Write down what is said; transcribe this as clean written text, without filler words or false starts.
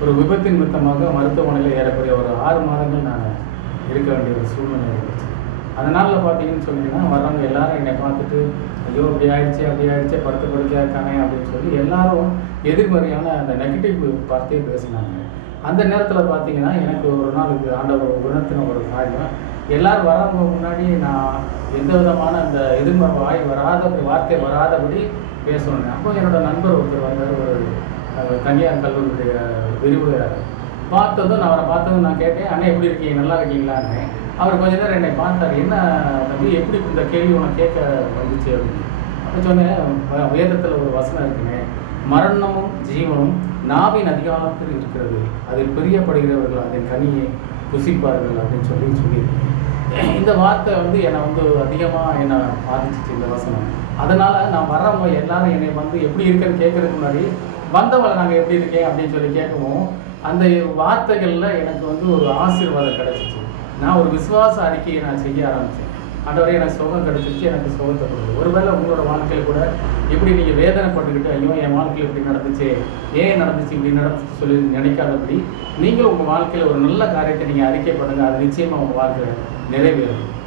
ஒரு விபத்தின் நிமித்தமாக மருத்துவமனையில் ஏறக்குறைய ஒரு 6 மாதங்கள் நான் இருக்க வேண்டிய ஒரு சூழ்நிலை இருந்துச்சு. அதனால் பார்த்தீங்கன்னு சொன்னீங்கன்னா, வர்றவங்க எல்லாரும் என்னை பார்த்துட்டு, ஐயோ! இப்படி ஆயிடுச்சு, அப்படி ஆயிடுச்சு, படுத்த படுக்கையா இருக்கானே அப்படின்னு சொல்லி எல்லாரும் எதிர்மறையான அந்த நெகட்டிவ் வார்த்தையை பேசினாங்க. அந்த நேரத்தில் பார்த்தீங்கன்னா, எனக்கு ஒரு நாள் இது ஆண்டவர் உணர்த்தின ஒரு காரியம், எல்லாரும் வர்றவங்க முன்னாடி நான் எந்த விதமான அந்த எதிர்மறை வார்த்தை வராதபடி பேசணும். அப்போ என்னோட நண்பர் ஒருத்தர் வந்தார், ஒரு தனியார் கல்லூரியுடைய விரிவுரையாளர். பார்த்ததும் நான் அவரை பார்த்ததும் நான் கேட்டேன், அண்ணா எப்படி இருக்கீங்க, நல்லா இருக்கீங்களான்னு. அவர் கொஞ்ச நேரம் என்னை பார்த்தார், என்ன தம்பி எப்படி இந்த கேள்வி உனக்கு கேட்க வந்துச்சு அப்படின்னு. அப்போ சொன்னேன், வேதத்தில் ஒரு வசனம் இருக்குங்க, மரணமும் ஜீவனும் நாவின் அதிகாரத்தில் இருக்கிறது, அதில் பிரியப்படுகிறவர்கள் அதன் கனியை புசிப்பார்கள் அப்படின்னு சொல்லியிருக்கேன். இந்த வார்த்தை என்னை அதிகமாக என்னை பாதிச்சிச்சு இந்த வசனம். அதனால் நான் வர்றவங்க எல்லாரும் என்னை எப்படி இருக்குன்னு கேட்கறதுக்கு முன்னாடி வந்தவங்களை நாங்கள் எப்படி இருக்கேன் அப்படின்னு சொல்லி கேட்கவும், அந்த வார்த்தைகளில் எனக்கு ஒரு ஆசீர்வாதம் கிடச்சிச்சு. நான் ஒரு விசுவாச அறிக்கையை நான் செய்ய ஆரம்பித்தேன். ஆண்டவரே எனக்கு சுகம் கிடச்சிச்சு, எனக்கு சுகத்தை கொடுக்குது. ஒருவேளை உங்களோட வாழ்க்கையில் கூட எப்படி நீங்கள் வேதனைப்பட்டுக்கிட்டு, ஐயோ என் வாழ்க்கையில் இப்படி நடந்துச்சு, ஏன் நடந்துச்சு இப்படி நடந்துச்சு சொல்லி நினைக்காதபடி நீங்களும் உங்கள் வாழ்க்கையில் ஒரு நல்ல காரியத்தை நீங்கள் அறிக்கை பண்ணுங்கள். அது நிச்சயமாக உங்கள் வாழ்க்கையில் நிறைவேறும்.